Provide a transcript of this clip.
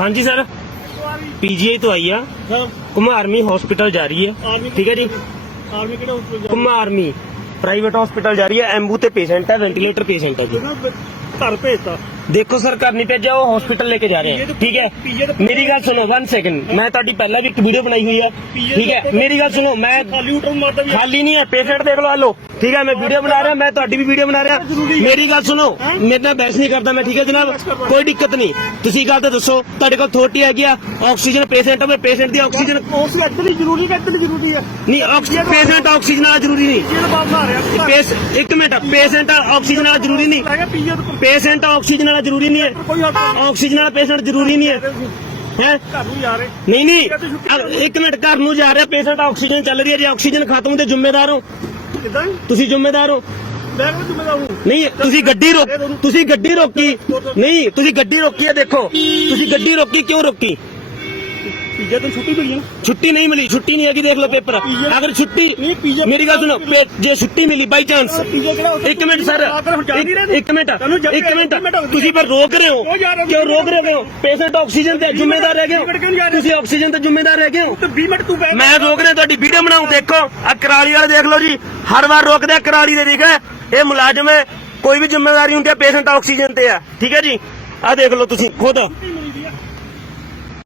ਹਾਂਜੀ sir. PGI ਤੋਂ ਆਈ ਆ। ਕੁਮਾਰਮੀ ਹਸਪੀਟਲ ਜਾ ਰਹੀ ਹੈ ਠੀਕ ਹੈ ਜੀ? ਆਰਮੀ ਕਿਹੜੇ hospital ਜਾ ਕੁਮਾਰਮੀ ਪ੍ਰਾਈਵੇਟ ਹਸਪੀਟਲ ਜਾ ਰਹੀ ਹੈ ਐਂਬੂ ਤੇ ਪੇਸ਼ੈਂਟ ਹੈ ਵੈਂਟੀਲੇਟਰ ਪੇਸ਼ੈਂਟ ਹੈ ਜੀ। ਬ- ਘਰ ਭੇਜਤਾ। ਦੇਖੋ ਸਰ ਘਰ ਨਹੀਂ ਭੇਜਿਆ ਉਹ ਹਸਪੀਟਲ ਲੈ ਕੇ ਜਾ ਰਹੇ ਹੈ ਠੀਕ ਹੈ? ਮੇਰੀ ਗੱਲ ਸੁਣੋ 1 ਸੈਕਿੰਡ ਮੈਂ ਤੁਹਾਡੀ ਪਹਿਲਾਂ ਵੀ ਇੱਕ ਵੀਡੀਓ ਬਣਾਈ ਹੋਈ ਹੈ ਠੀਕ ਹੈ? ਮੇਰੀ ਗੱਲ ਸੁਣੋ ਮੈਂ ਖਾਲੀ ਉਟਰ ਮਾਰਦਾ ਵੀ ਖਾਲੀ ਨਹੀਂ ਹੈ ਪੇਸ਼ੈਂਟ ਦੇਖ ਲਓ ਹਲੋ ਠੀਕ ਹੈ? ਮੈਂ ਵੀਡੀਓ ਬਣਾ ਰਿਹਾ ਮੈਂ ਤੁਹਾਡੀ ਵੀ ਵੀਡੀਓ ਬਣਾ ਰਿਹਾ। ਮੇਰੀ ਗੱਲ ਸੁਣੋ ਮੇਰੇ ਨਾਲ ਬਹਿਸ ਨਹੀਂ ਕਰਦਾ ਮੈਂ ਠੀਕ ਹੈ ਜਨਾਬ? ਕੋਈ ਦਿੱਕਤ ਨਹੀਂ। ਤੁਸੀਂ ਗੱਲ ਤਾਂ ਦੱਸੋ ਤੁਹਾਡੇ ਕੋਲ ਥੋਟੀ ਹੈਗੀ ਆ? ਆਕਸੀਜਨ ਪੇਸ਼ੈਂਟ ਹੋਵੇ ਪੇਸ਼ੈਂਟ ਦੀ ਆਕਸੀਜਨ ਉਸ ਐਕਚੁਅਲੀ ਜ਼ਰੂਰੀ ਹੈ ਐਕਚੁਅਲੀ ਜ਼ਰੂਰੀ ਹੈ। ਨਹੀਂ ਆਕਸੀਜਨ ਪੇਸ਼ੈਂਟ ਆਕਸੀਜਨ ਵਾਲਾ ਜ਼ਰੂਰੀ ਨਹੀਂ। ਇਹ ਬਾਤ ਆ ਰਿਹਾ ਪੇਸ਼ ਇੱਕ ਮਿੰਟ ਪੇਸ਼ੈਂਟ ਆਕਸੀਜਨ ਵਾਲਾ ਜ਼ਰੂਰੀ ਨਹੀਂ। ਪੇਸ਼ੈਂਟ ਆਕਸੀਜਨ ਵਾਲਾ ਜ਼ਰੂਰੀ ਨਹੀਂ ਹੈ। ਆਕਸੀਜਨ ਵਾਲਾ ਪੇਸ਼ੈਂਟ ਜ਼ਰੂਰੀ ਨਹੀਂ ਹੈ। ਹੈ? ਨਹੀਂ ਨਹੀਂ। ਅ- ਇੱਕ ਮਿੰਟ ਘਰ ਨੂੰ ਜਾ ਰਿਹਾ ਪੇਸ਼ੈਂਟ ਆਕਸੀਜਨ ਚੱਲ ਰਹੀ ਹੈ ਜੇ। ਆਕਸੀਜਨ ਖਤਮ ਤੇ ਜ਼ਿੰਮੇਦਾਰ ਹੋ। ਕਿਦਾਂ ਤੁਸੀਂ ਜ਼ਿੰਮੇਦਾਰ ਹੋ। ਮੈਂ ਕਿਹੜਾ ਜ਼ਿੰਮੇਦਾਰ ਹੂੰ? ਨਹੀਂ ਤੁਸੀਂ ਗੱਡੀ ਰੋਕ ਤੁਸੀਂ ਗੱਡੀ ਰੋਕੀ। ਨਹੀਂ ਤੁਸੀਂ ਗੱਡੀ ਰੋਕੀ ਹੈ ਦੇਖੋ। ਤੁਸੀਂ ਗੱਡੀ ਰੋਕੀ ਕਿਉਂ ਰੋਕੀ? ਪੀਜੇ ਤੋਂ ਛੁੱਟੀ ਮਿਲੀ ਨਾ ਛੁੱਟੀ ਨਹੀਂ ਮਿਲੀ ਛੁੱਟੀ ਨਹੀਂ ਹੈਗੀ ਦੇਖ ਲਓ ਪੇਪਰ। ਅਗਰ ਛੁੱਟੀ ਨਹੀਂ, PJ ਮੇਰੀ ਗੱਲ ਸੁਣੋ ਪੇ- ਜੇ ਛੁੱਟੀ ਮਿਲੀ ਬਾਈ ਚਾਂਸ ਪੀਜੇ ਕਿਹੜਾ ਉੱਥੇ ਇੱਕ ਮਿੰਟ ਸਰ ਆਦਰ ਹੁਣ ਜਾ ਨਹੀਂ ਰਹੇ ਇੱਕ- ਮਿੰਟ। ਤੁਹਾਨੂੰ ਇੱਕ ਮਿੰਟ। ਇੱਕ ਮਿੰਟ ਹੋ ਗਈ। ਤੁਸੀਂ ਪਰ ਰੋਕ ਰਹੇ ਹੋ? ਉਹ ਹੋ। ਕਿਉਂ ਰੋਕ ਰਹੇ ਹੋ? ਪੇਸ਼ੈਂਟ ਆਕਸੀਜਨ ਤੇ ਜ਼ਿੰਮੇਦਾਰ ਰਹਿ ਗਏ ਵੀਹ ਮਿੰਟ ਕਿਉਂ ਜਾ ਹੋ ਰਹੇ? ਤੁਸੀਂ ਆਕਸੀਜਨ ਤੇ ਜ਼ਿੰਮੇਦਾਰ ਰਹਿ ਗਏ ਹੋ? ਤੇ 20 ਮਿੰਟ ਤੂੰ ਬੈਠ ਮੈਂ ਰੋਕ ਰਿਹਾ ਤੁਹਾਡੀ ਵੀਡੀਓ ਬਣਾਉ ਦੇਖੋ। ਆ ਕਰਾਲੀ ਵਾਲੇ ਦੇਖ ਲਓ ਜੀ। ਹਰ ਵਾਰ ਰੋਕਦੇ ਆ ਕਰਾਲੀ ਦੇ ਠੀਕ ਹੈ? ਇਹ ਮੁਲਾਜ਼ਮ ਹੈ ਕੋਈ ਵੀ ਜ਼ਿੰਮੇਵਾਰੀ ਹੁੰਦੀ ਹੈ ਪੇਸ਼ੈਂਟ ਆਕਸੀਜਨ ਤੇ ਆ ਠੀਕ ਹੈ ਜੀ? ਆ ਦੇਖ ਲਓ ਤੁਸੀਂ ਖੁਦ।